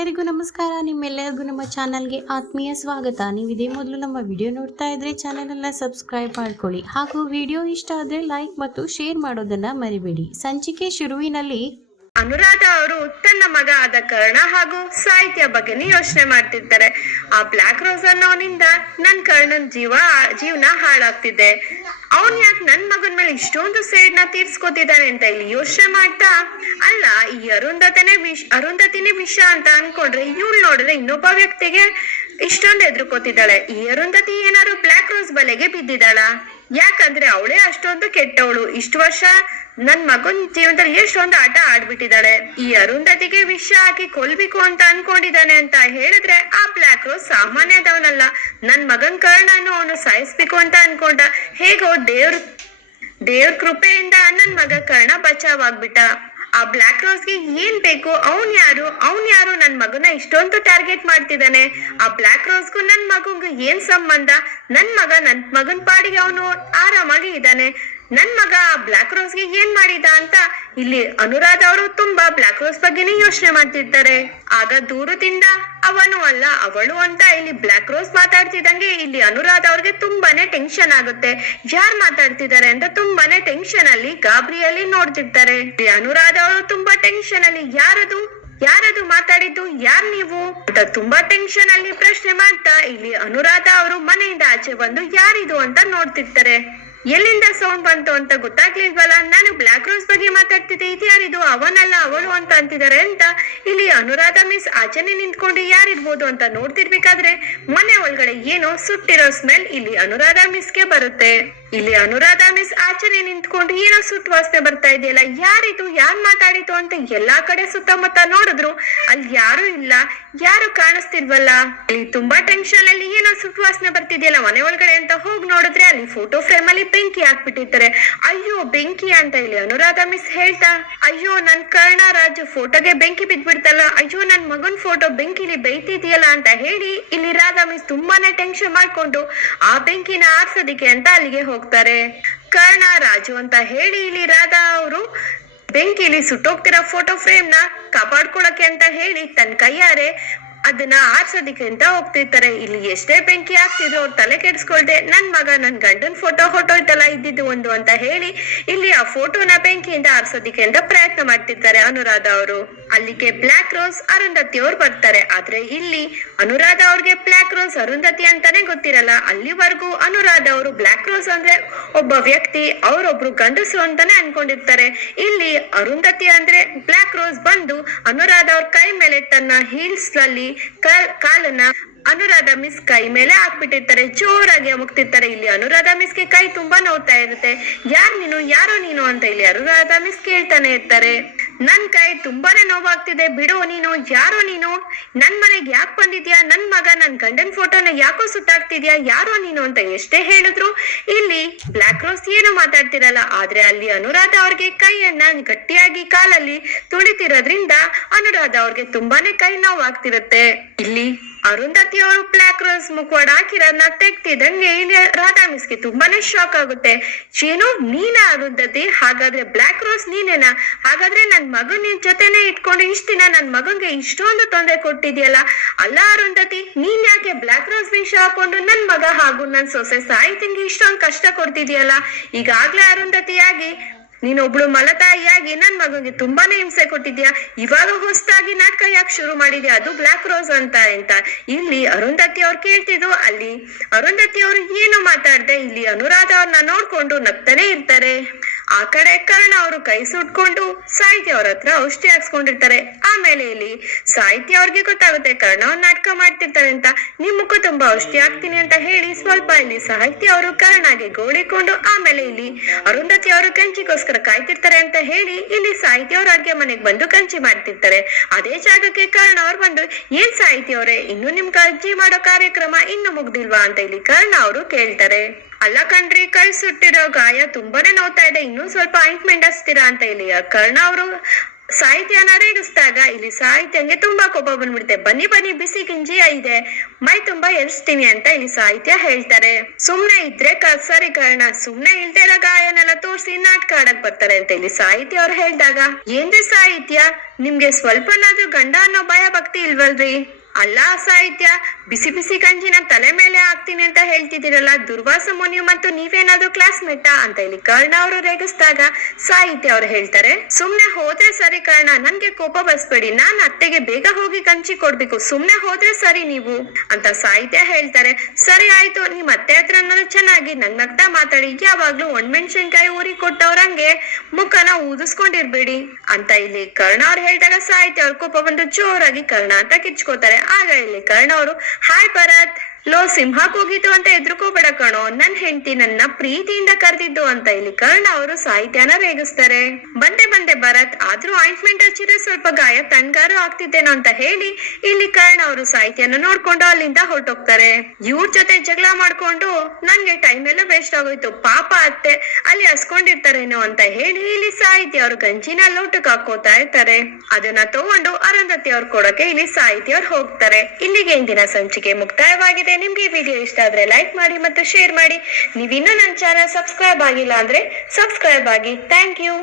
ಎಲ್ಲರಿಗೂ ನಮಸ್ಕಾರ. ನಿಮ್ಮೆಲ್ಲರಿಗೂ ನಮ್ಮ ಚಾನಲ್ಗೆ ಆತ್ಮೀಯ ಸ್ವಾಗತ. ನೀವು ಇದೇ ಮೊದಲು ನಮ್ಮ ವಿಡಿಯೋ ನೋಡ್ತಾ ಇದ್ರೆ ಚಾನಲ್ ಅನ್ನ ಸಬ್ಸ್ಕ್ರೈಬ್ ಮಾಡ್ಕೊಳ್ಳಿ. ಹಾಗೂ ವಿಡಿಯೋ ಇಷ್ಟ ಆದರೆ ಲೈಕ್ ಮತ್ತು ಶೇರ್ ಮಾಡೋದನ್ನ ಮರಿಬೇಡಿ. ಸಂಚಿಕೆ ಶುರುವಿನಲ್ಲಿ ಅನುರಾಧ ಅವರು ತನ್ನ ಮಗ ಆದ ಕರ್ಣ ಹಾಗೂ ಸಾಹಿತ್ಯ ಬಗ್ಗೆನೇ ಯೋಚನೆ ಮಾಡ್ತಿರ್ತಾರೆ. ಆ ಬ್ಲಾಕ್ ರೋಸ್ ಅನ್ನೋನಿಂದ ನನ್ ಕರ್ಣನ್ ಜೀವ, ಜೀವನ ಹಾಳಾಗ್ತಿದೆ. ಅವನ್ ಯಾಕೆ ನನ್ ಮಗನ್ ಇಷ್ಟೊಂದು ಸೇಡ್ನ ತೀರ್ಸ್ಕೊತಿದ್ದಾನೆ ಅಂತ ಇಲ್ಲಿ ಯೋಚನೆ ಮಾಡ್ತಾ, ಅಲ್ಲ, ಈ ಅರುಂಧತನೇ ವಿಷ ಅರುಂಧತಿನೇ ವಿಷ ಅಂತ ಅನ್ಕೊಂಡ್ರೆ ಇವ್ಳು ನೋಡಿದ್ರೆ ಇನ್ನೊಬ್ಬ ವ್ಯಕ್ತಿಗೆ ಇಷ್ಟೊಂದು ಎದುರ್ಕೋತಿದ್ದಾಳೆ ಈ ಅರುಂಧತಿ ಏನಾದ್ರು ಬ್ಲಾಕ್ ರೋಸ್ ಬಲೆಗೆ ಬಿದ್ದಿದ್ದಾಳ? ಯಾಕಂದ್ರೆ ಅವಳೇ ಅಷ್ಟೊಂದು ಕೆಟ್ಟವಳು. ಇಷ್ಟು ವರ್ಷ ನನ್ ಮಗನ್ ಜೀವನದಲ್ಲಿ ಎಷ್ಟೊಂದು ಆಟ ಆಡ್ಬಿಟ್ಟಿದ್ದಾಳೆ. ಈ ಅರುಂಧತಿಗೆ ವಿಷ ಹಾಕಿ ಕೊಲ್ಬೇಕು ಅಂತ ಅನ್ಕೊಂಡಿದ್ದಾನೆ ಅಂತ ಹೇಳಿದ್ರೆ ಆ ಬ್ಲಾಕ್ ರೋಸ್ ಸಾಮಾನ್ಯದವನಲ್ಲ. ನನ್ ಮಗನ್ ಕರ್ಣನು ಅವನು ಸಾಯಿಸ್ಬೇಕು ಅಂತ ಅನ್ಕೊಂಡ. ಹೇಗೋ ದೇವ್ರ ದೇವ್ರ ಕೃಪೆಯಿಂದ ನನ್ ಮಗ ಕರ್ಣ ಬಚಾವ್ ಆಗ್ಬಿಟ್ಟ ಆ ಬ್ಲಾಕ್ ರೋಸ್ಗೆ ಏನ್ ಬೇಕು ಅವ್ನ್ ಯಾರು? ಅವ್ನ್ ಯಾರು ನನ್ ಮಗನ ಇಷ್ಟೊಂದು ಟಾರ್ಗೆಟ್ ಮಾಡ್ತಿದ್ದಾನೆ. ಆ ಬ್ಲಾಕ್ ರೋಸ್ಗೂ ನನ್ ಮಗಂಗೂ ಏನ್ ಸಂಬಂಧ? ನನ್ ಮಗ ನನ್ ಮಗನ್ ಪಾಡಿಗೆ ಅವನು ಆರಾಮಾಗಿ ಇದ್ದಾನೆ. ನನ್ ಮಗ ಬ್ಲಾಕ್ ರೋಸ್ಗೆ ಏನ್ ಮಾಡಿದ ಅಂತ ಇಲ್ಲಿ ಅನುರಾಧ ಅವರು ತುಂಬಾ ಬ್ಲಾಕ್ ರೋಸ್ ಬಗ್ಗೆನೇ ಯೋಚನೆ ಮಾಡ್ತಿರ್ತಾರೆ ಆಗ ದೂರದಿಂದ ಅವನು ಅಲ್ಲ, ಅವಳು ಅಂತ ಇಲ್ಲಿ ಬ್ಲಾಕ್ ರೋಸ್ ಮಾತಾಡ್ತಿದ್ದಂಗೆ ಇಲ್ಲಿ ಅನುರಾಧ ಅವ್ರಿಗೆ ತುಂಬಾನೇ ಟೆನ್ಷನ್ ಆಗುತ್ತೆ. ಯಾರ್ ಮಾತಾಡ್ತಿದ್ದಾರೆ ಅಂತ ತುಂಬಾನೇ ಟೆನ್ಷನ್ ಅಲ್ಲಿ ಗಾಬರಿಯಲ್ಲಿ ನೋಡ್ತಿರ್ತಾರೆ. ಅನುರಾಧ ಅವರು ತುಂಬಾ ಟೆನ್ಷನ್ ಅಲ್ಲಿ, ಯಾರದು ಯಾರದು ಮಾತಾಡಿದ್ದು, ಯಾರ್ ನೀವು ಅಂತ ತುಂಬಾ ಟೆನ್ಷನ್ ಅಲ್ಲಿ ಪ್ರಶ್ನೆ ಮಾಡ್ತಾ ಇಲ್ಲಿ ಅನುರಾಧ ಅವರು ಮನೆಯಿಂದ ಆಚೆ ಬಂದು ಯಾರಿದು ಅಂತ ನೋಡ್ತಿರ್ತಾರೆ. ಎಲ್ಲಿಂದ ಸೌಂಡ್ ಬಂತು ಅಂತ ಗೊತ್ತಾಗ್ಲಿಲ್ವಲ್ಲ? ನಾನು ಬ್ಲಾಕ್ ರೋಸ್ ಬಗ್ಗೆ ಮಾತಾಡ್ತಿದ್ದೆ. ಇದು ಯಾರಿದು? ಅವನಲ್ಲ, ಅವಳು ಅಂತ ಅಂತಿದ್ದಾರೆ ಅಂತ ಇಲ್ಲಿ ಅನುರಾಧ ಮಿಸ್ ಆಚೆನೆ ನಿಂತ್ಕೊಂಡು ಯಾರಿರ್ಬೋದು ಅಂತ ನೋಡ್ತಿರ್ಬೇಕಾದ್ರೆ ಮನೆ ಒಳಗಡೆ ಏನೋ ಸುಟ್ಟಿರೋ ಸ್ಮೆಲ್ ಇಲ್ಲಿ ಅನುರಾಧ ಮಿಸ್ಗೆ ಬರುತ್ತೆ. ಇಲ್ಲಿ ಅನುರಾಧ, ಮಿಸ್ ಆಚೆನೆ ನಿಂತ್ಕೊಂಡು ಏನೋ ಸುತ್ತವಾಸನೆ ಬರ್ತಾ ಇದೆಯಲ್ಲ, ಯಾರಿದು, ಯಾರ್ ಮಾತಾಡಿತು ಅಂತ ಎಲ್ಲಾ ಕಡೆ ಸುತ್ತಮುತ್ತ ನೋಡಿದ್ರು, ಅಲ್ಲಿ ಯಾರು ಇಲ್ಲ, ಯಾರು ಕಾಣಿಸ್ತಿಲ್ವಲ್ಲ? ಇಲ್ಲಿ ತುಂಬಾ ಟೆನ್ಷನ್ ಅಲ್ಲಿ ಏನೋ ಸುತ್ತವಾಸನೆ ವಾಸನೆ ಬರ್ತಿದೆಯಲ್ಲ, ಮನೆ ಒಳಗಡೆ ಅಂತ ಹೋಗಿ ನೋಡಿದ್ರೆ ಅಲ್ಲಿ ಫೋಟೋ ಫ್ರೇಮ್ ಅಲ್ಲಿ ಬೆಂಕಿ ಹಾಕ್ಬಿಟ್ಟಿರ್ತಾರೆ. ಅಯ್ಯೋ, ಬೆಂಕಿ ಅಂತ ಇಲ್ಲಿ ಅನುರಾಧ, ಮಿಸ್ ಹೇಳ್ತಾ, ಅಯ್ಯೋ, ನನ್ ಕರ್ಣ ರಾಜು ಫೋಟೋಗೆ ಬೆಂಕಿ ಬಿದ್ಬಿಡ್ತಲ್ಲ, ಅಯ್ಯೋ, ನನ್ ಮಗನ್ ಫೋಟೋ ಬೆಂಕಿಲಿ ಬೈತಿದ್ಯಲ್ಲ ಅಂತ ಹೇಳಿ ಇಲ್ಲಿ ರಾಧಾ, ಮಿಸ್ ತುಂಬಾನೇ ಟೆನ್ಷನ್ ಮಾಡ್ಕೊಂಡು, ಆ ಬೆಂಕಿನ ಆರ್ಸೋದಿಕ್ಕೆ ಅಂತ ಅಲ್ಲಿಗೆ ಹೋಗ್ತಾರೆ. ಕರ್ಣ, ರಾಜು ಅಂತ ಹೇಳಿ ಇಲ್ಲಿ ರಾಧಾ ಅವರು ಬೆಂಕಿಲಿ ಸುಟ್ಟೋಗ್ತಿರೋ ಫೋಟೋ ಫ್ರೇಮ್ನ ಕಾಪಾಡ್ಕೊಳಕ್ಕೆ ಅಂತ ಹೇಳಿ ತನ್ನ ಕೈಯಾರೆ ಅದನ್ನ ಆರ್ಸೋದಿಕ್ಕೆ ಅಂತ ಹೋಗ್ತಿರ್ತಾರೆ. ಇಲ್ಲಿ ಎಷ್ಟೇ ಬೆಂಕಿ ಆಗ್ತಿದ್ರು ಅವ್ರು ತಲೆ ಕೆಡಿಸ್ಕೊಳ್ದೆ, ನನ್ ಮಗ, ನನ್ ಗಂಡನ್ ಫೋಟೋ ಹೊಟ್ಟೋಯ್ತಲ್ಲ, ಇದ್ದಿದ್ದು ಒಂದು ಅಂತ ಹೇಳಿ ಇಲ್ಲಿ ಆ ಫೋಟೋನ ಬೆಂಕಿಯಿಂದ ಆರ್ಸೋದಿಕ್ಕೆ ಅಂತ ಪ್ರಯತ್ನ ಮಾಡ್ತಿರ್ತಾರೆ ಅನುರಾಧ ಅವರು. ಅಲ್ಲಿಗೆ ಬ್ಲಾಕ್ ರೋಸ್ ಅರುಂಧತಿ ಅವ್ರು ಬರ್ತಾರೆ. ಆದ್ರೆ ಇಲ್ಲಿ ಅನುರಾಧ ಅವ್ರಿಗೆ ಬ್ಲಾಕ್ ರೋಸ್ ಅರುಂಧತಿ ಅಂತಾನೆ ಗೊತ್ತಿರಲ್ಲ. ಅಲ್ಲಿವರೆಗೂ ಅನುರಾಧ ಅವರು ಬ್ಲಾಕ್ ರೋಸ್ ಅಂದ್ರೆ ಒಬ್ಬ ವ್ಯಕ್ತಿ, ಅವರೊಬ್ರು ಗಂಡಸು ಅಂತಾನೆ ಅನ್ಕೊಂಡಿರ್ತಾರೆ. ಇಲ್ಲಿ ಅರುಂಧತಿ ಅಂದ್ರೆ ಬ್ಲಾಕ್ ರೋಸ್ ಬಂದು ಅನುರಾಧ ಅವ್ರ ಕೈ ಮೇಲೆ ತನ್ನ ಹೀಲ್ಸ್ನಲ್ಲಿ ಕಾಲ್- ಕಾಲನ್ನ ಅನುರಾಧ ಮಿಸ್ ಕೈ ಮೇಲೆ ಹಾಕ್ಬಿಟ್ಟಿರ್ತಾರೆ, ಜೋರಾಗಿ ಅಮುಕ್ತಿರ್ತಾರೆ ಇಲ್ಲಿ ಅನುರಾಧ ಮಿಸ್ಗೆ ಕೈ ತುಂಬಾ ನೋವ್ತಾ ಇರುತ್ತೆ. ಯಾರ್ ನೀನು, ಯಾರೋ ನೀನು ಅಂತ ಇಲ್ಲಿ ಅನುರಾಧ ಮಿಸ್ ಕೇಳ್ತಾನೆ ಇರ್ತಾರೆ. ನನ್ ಕೈ ತುಂಬಾನೇ ನೋವಾಗ್ತಿದೆ. ಬಿಡು ನೀನು, ಯಾರೋ ನೀನು? ನನ್ ಮನೆಗೆ ಯಾಕೆ ಬಂದಿದ್ಯಾ? ನನ್ ಮಗ, ನನ್ ಗಂಡನ್ ಫೋಟೋನ ಯಾಕೋ ಸುತ್ತಾಡ್ತಿದ್ಯಾ ಯಾರೋ ನೀನು ಅಂತ ಎಷ್ಟೇ ಹೇಳಿದ್ರು ಇಲ್ಲಿ ಬ್ಲಾಕ್ ರೋಸ್ ಏನು ಮಾತಾಡ್ತಿರಲ್ಲ. ಆದ್ರೆ ಅಲ್ಲಿ ಅನುರಾಧ ಅವ್ರಿಗೆ ಕೈಯನ್ನ ಗಟ್ಟಿಯಾಗಿ ಕಾಲಲ್ಲಿ ತುಳಿತಿರೋದ್ರಿಂದ ಅನುರಾಧ ಅವ್ರಿಗೆ ತುಂಬಾನೇ ಕೈ ನೋವಾಗ್ತಿರುತ್ತೆ. ಇಲ್ಲಿ ಅರುಂಧತಿ ಅವರು ಬ್ಲಾಕ್ ರೋಸ್ ಮುಖವಾಡ ಹಾಕಿರೋದನ್ನ ತೆಗ್ತಿದಂಗೆ ಇಲ್ಲಿ ರಾಧಾ ಮಿಸ್ಗೆ ತುಂಬಾನೇ ಶಾಕ್ ಆಗುತ್ತೆ. ಏನು ನೀನ ಅರುಂಧತಿ? ಹಾಗಾದ್ರೆ ಬ್ಲಾಕ್ ರೋಸ್ ನೀನೇನಾ? ಹಾಗಾದ್ರೆ ನನ್ ಮಗನ್ ನಿನ್ ಜೊತೆನೆ ಇಟ್ಕೊಂಡು ಇಷ್ಟ ದಿನ ನನ್ ಮಗನ್ಗೆ ಇಷ್ಟೊಂದು ತೊಂದರೆ ಕೊಟ್ಟಿದ್ಯಲ್ಲ? ಅಲ್ಲ ಅರುಂಧತಿ, ನೀನ್ ಯಾಕೆ ಬ್ಲಾಕ್ ರೋಸ್ ವಿಷ ಹಾಕೊಂಡು ನನ್ ಮಗ ಹಾಗೂ ನನ್ ಸೊಸೆ ಸಾಹಿತಿಂಗೆ ಇಷ್ಟೊಂದು ಕಷ್ಟ ಕೊಡ್ತಿದ್ಯಲ್ಲ? ಈಗಾಗ್ಲೇ ಅರುಂಧತಿಯಾಗಿ ನೀನೊಬ್ಳು ಮಲತಾಯಿಯಾಗಿ ನನ್ ಮಗನಿಗೆ ತುಂಬಾನೇ ಹಿಂಸೆ ಕೊಟ್ಟಿದ್ಯಾ? ಇವಾಗ ಹೊಸದಾಗಿ ನಾಟಕ ಯಾಕೆ ಶುರು ಮಾಡಿದ್ಯಾ? ಅದು ಬ್ಲಾಕ್ ರೋಸ್ ಅಂತ ಅಂತ ಇಲ್ಲಿ ಅರುಂಧತಿ ಅವ್ರು ಕೇಳ್ತಿದ್ರು, ಅಲ್ಲಿ ಅರುಂಧತಿ ಅವರು ಏನು ಮಾತಾಡ್ದೆ? ಇಲ್ಲಿ ಅನುರಾಧ ಅವ್ರನ್ನ ನೋಡ್ಕೊಂಡು ನಗ್ತಾನೆ ಇರ್ತಾರೆ. ಆ ಕಡೆ ಕರ್ಣ ಅವರು ಕೈ ಸುಟ್ಕೊಂಡು ಸಾಹಿತ್ಯ ಅವ್ರ ಹತ್ರ ಔಷಧಿ ಹಾಕ್ಸ್ಕೊಂಡಿರ್ತಾರೆ. ಆಮೇಲೆ ಇಲ್ಲಿ ಸಾಹಿತ್ಯ ಅವ್ರಿಗೆ ಗೊತ್ತಾಗುತ್ತೆ ಕರ್ಣ ಅವ್ರು ನಾಟಕ ಮಾಡ್ತಿರ್ತಾರೆ ಅಂತ. ನಿಮ್ ಮುಖ ತುಂಬಾ ಔಷಧಿ ಹಾಕ್ತೀನಿ ಅಂತ ಹೇಳಿ ಸ್ವಲ್ಪ ಇಲ್ಲಿ ಸಾಹಿತ್ಯ ಅವರು ಕರ್ಣಾಗೆ ಗೋಳಿಕೊಂಡು ಆಮೇಲೆ ಇಲ್ಲಿ ಅರುಂಧತಿ ಅವರು ಕಂಚಿಗೋಸ್ಕರ ಕಾಯ್ತಿರ್ತಾರೆ ಅಂತ ಹೇಳಿ ಇಲ್ಲಿ ಸಾಹಿತ್ಯ ಅವ್ರ ಅಡ್ಗೆ ಮನೆಗೆ ಬಂದು ಕಂಚಿ ಮಾಡ್ತಿರ್ತಾರೆ. ಅದೇ ಜಾಗಕ್ಕೆ ಕರ್ಣ ಅವ್ರು ಬಂದು, ಏನ್ ಸಾಹಿತ್ಯ ಅವರೇ, ಇನ್ನು ನಿಮ್ ಕಂಚಿ ಮಾಡೋ ಕಾರ್ಯಕ್ರಮ ಇನ್ನು ಮುಗ್ದಿಲ್ವಾ? ಅಂತ ಇಲ್ಲಿ ಕರ್ಣ ಅವರು ಕೇಳ್ತಾರೆ. ಅಲ್ಲ ಕಣ್ರಿ ಕೈ ಸುಟ್ಟಿರೋ ಗಾಯ ತುಂಬಾನೇ ನೋವ್ತಾ ಇದೆ. ಇನ್ನೂ ಸ್ವಲ್ಪ ಆಯಿಂಟ್ಮೆಂಟ್ ಹಚ್ತೀರಾ ಅಂತ ಇಲ್ಲಿ ಕರ್ಣ ಅವರು ಸಾಹಿತ್ಯನ ರೇಗಿಸ್ದಾಗ ಇಲ್ಲಿ ಸಾಹಿತ್ಯಂಗೆ ತುಂಬಾ ಕೋಪ ಬಂದ್ಬಿಡುತ್ತೆ. ಬನ್ನಿ ಬನ್ನಿ, ಬಿಸಿ ಗಿಂಜಿ ಇದೆ. ಮೈ ತುಂಬಾ ಎರಿಸ್ತೀನಿ ಅಂತ ಇಲ್ಲಿ ಸಾಹಿತ್ಯ ಹೇಳ್ತಾರೆ. ಸುಮ್ನೆ ಇದ್ರೆ ಸರಿ ಕಾರಣ, ಸುಮ್ನೆ ಇಲ್ದೇ ಇರೋ ಗಾಯನೆಲ್ಲ ತೋರಿಸಿ ನಾಟಕ ಆಡಕ್ ಬರ್ತಾರೆ ಅಂತ ಇಲ್ಲಿ ಸಾಹಿತ್ಯ ಅವ್ರು ಹೇಳ್ದಾಗ. ಏನ್ರಿ ಸಾಹಿತ್ಯ? ನಿಮ್ಗೆ ಸ್ವಲ್ಪನಾದ್ರೂ ಗಂಡ ಅನ್ನೋ ಭಯ ಭಕ್ತಿ ಇಲ್ವಲ್ರಿ? ಅಲ್ಲ ಸಾಹಿತ್ಯ, ಬಿಸಿ ಬಿಸಿ ಗಂಜಿನ ತಲೆ ಮೇಲೆ ಹಾಕ್ತೀನಿ ಅಂತ ಹೇಳ್ತಿದ್ದೀರಲ್ಲ, ದುರ್ವಾಸ ಮುನಿಯು ಮತ್ತು ನೀವೇನಾದ್ರೂ ಕ್ಲಾಸ್ ಕ್ಲಾಸ್ಮೇಟ ಅಂತ ಇಲ್ಲಿ ಕರ್ಣ ಅವರು ರೇಗಿಸಿದಾಗ ಸಾಹಿತ್ಯ ಅವ್ರು ಹೇಳ್ತಾರೆ, ಸುಮ್ನೆ ಹೋದ್ರೆ ಸರಿ ಕರ್ಣ, ನನ್ಗೆ ಕೋಪ ಬಸ್ಬೇಡಿ, ನಾನ್ ಅತ್ತೆಗೆ ಬೇಗ ಹೋಗಿ ಗಂಜಿ ಕೊಡ್ಬೇಕು, ಸುಮ್ನೆ ಹೋದ್ರೆ ಸರಿ ನೀವು? ಅಂತ ಸಾಹಿತ್ಯ ಹೇಳ್ತಾರೆ, ಸರಿ ಆಯ್ತು, ನಿಮ್ ಅತ್ತೆ ಹತ್ರ ಚೆನ್ನಾಗಿ ನಂಗ್ ನಗ್ತಾ ಮಾತಾಡಿ, ಯಾವಾಗ್ಲೂ ಒಣಮೆಣಸಿನ್ಕಾಯಿ ಊರಿ ಕೊಟ್ಟವ್ರಂಗೆ ಮುಖನ ಊದಿಸ್ಕೊಂಡಿರ್ಬೇಡಿ. ಅಂತ ಇಲ್ಲಿ ಕರ್ಣ ಅವ್ರು ಹೇಳಿದಾಗ ಸಾಹಿತ್ಯ ಅವ್ರ ಕೋಪ ಬಂದು ಜೋರಾಗಿ ಕರ್ಣ ಅಂತ ಕಿಚ್ಕೋತಾರೆ. ಆಗ ಇಲ್ಲಿ ಕರ್ಣ ಅವರು ಹಾಯ್ ಭರತ್ ಲೋ ಸಿಂಹಕ್ ಕೂಗಿತು ಅಂತ ಎದ್ರುಕೋಬೇಡ ಕಣೋ. ನನ್ ಹೆಂಡತಿ ನನ್ನ ಪ್ರೀತಿಯಿಂದ ಕರೆದಿದ್ದು ಅಂತ ಇಲ್ಲಿ ಕರ್ಣ ಅವರು ಸಾಹಿತ್ಯನ ರೇಗಿಸ್ತಾರೆ. ಬಂದೆ ಬಂದೆ ಭರತ್, ಆದ್ರೂ ಆಯಿಂಟ್ಮೆಂಟ್ ಹಚ್ಚಿದ್ರೆ ಸ್ವಲ್ಪ ಗಾಯ ತಣ್ಗಾರು ಆಗ್ತಿದ್ದೇನೋ ಅಂತ ಹೇಳಿ ಇಲ್ಲಿ ಕರ್ಣ ಅವರು ಸಾಹಿತ್ಯನ ನೋಡ್ಕೊಂಡು ಅಲ್ಲಿಂದ ಹೊರಟೋಗ್ತಾರೆ. ಇವ್ರ ಜೊತೆ ಜಗಳ ಮಾಡ್ಕೊಂಡು ನನ್ಗೆ ಟೈಮ್ ಎಲ್ಲ ವೇಸ್ಟ್ ಆಗೋಯ್ತು. ಪಾಪ ಅತ್ತೆ, ಅಲ್ಲಿ ಹಸ್ಕೊಂಡಿರ್ತಾರೇನೋ ಅಂತ ಹೇಳಿ ಇಲ್ಲಿ ಸಾಹಿತ್ಯ ಅವ್ರ ಗಂಜಿನ ಲೋಟಕ್ಕೆ ಹಾಕೋತಾ ಇರ್ತಾರೆ. ಅದನ್ನ ತಗೊಂಡು ಅರುಂಧತಿ ಅವ್ರು ಕೊಡಕ್ಕೆ ಇಲ್ಲಿ ಸಾಹಿತ್ಯ ಅವ್ರು ಹೋಗ್ತಾರೆ. ಇಲ್ಲಿಗೆ ಇಂದಿನ ಸಂಚಿಕೆ ಮುಕ್ತಾಯವಾಗಿದೆ. ನಿಮ್ಗೆ ಈ ವಿಡಿಯೋ ಇಷ್ಟ ಆದ್ರೆ ಲೈಕ್ ಮಾಡಿ ಮತ್ತು ಶೇರ್ ಮಾಡಿ. ನೀವಿನ್ನೂ ನನ್ನ ಚಾನಲ್ ಸಬ್ಸ್ಕ್ರೈಬ್ ಆಗಿಲ್ಲ ಅಂದ್ರೆ ಸಬ್ಸ್ಕ್ರೈಬ್ ಆಗಿ. Thank you